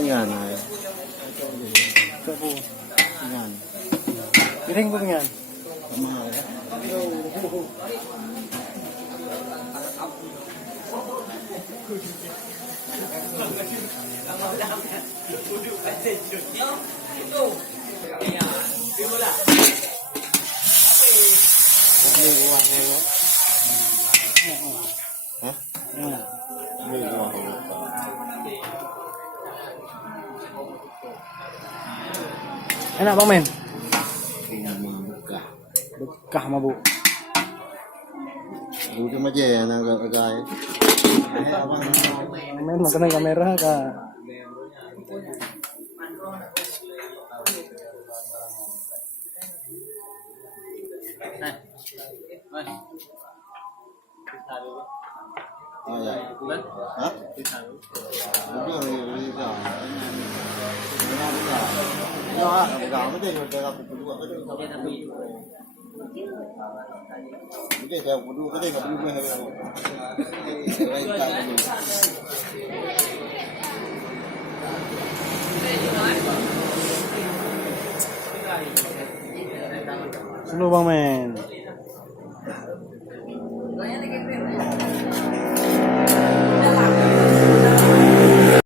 Yan. Ito po. Yan. Piring po yan. Mahal. Hah? Enak bang men? Buka. Bekah mabuk. Bukan aja ya agak-agak. Men makan kamera ka. Oh ya. Hah? Udah ini kan. Ya, enggak ada yang udah aku berdua kan. Oke, saya berdua kan enggak berubah. Slow bang men.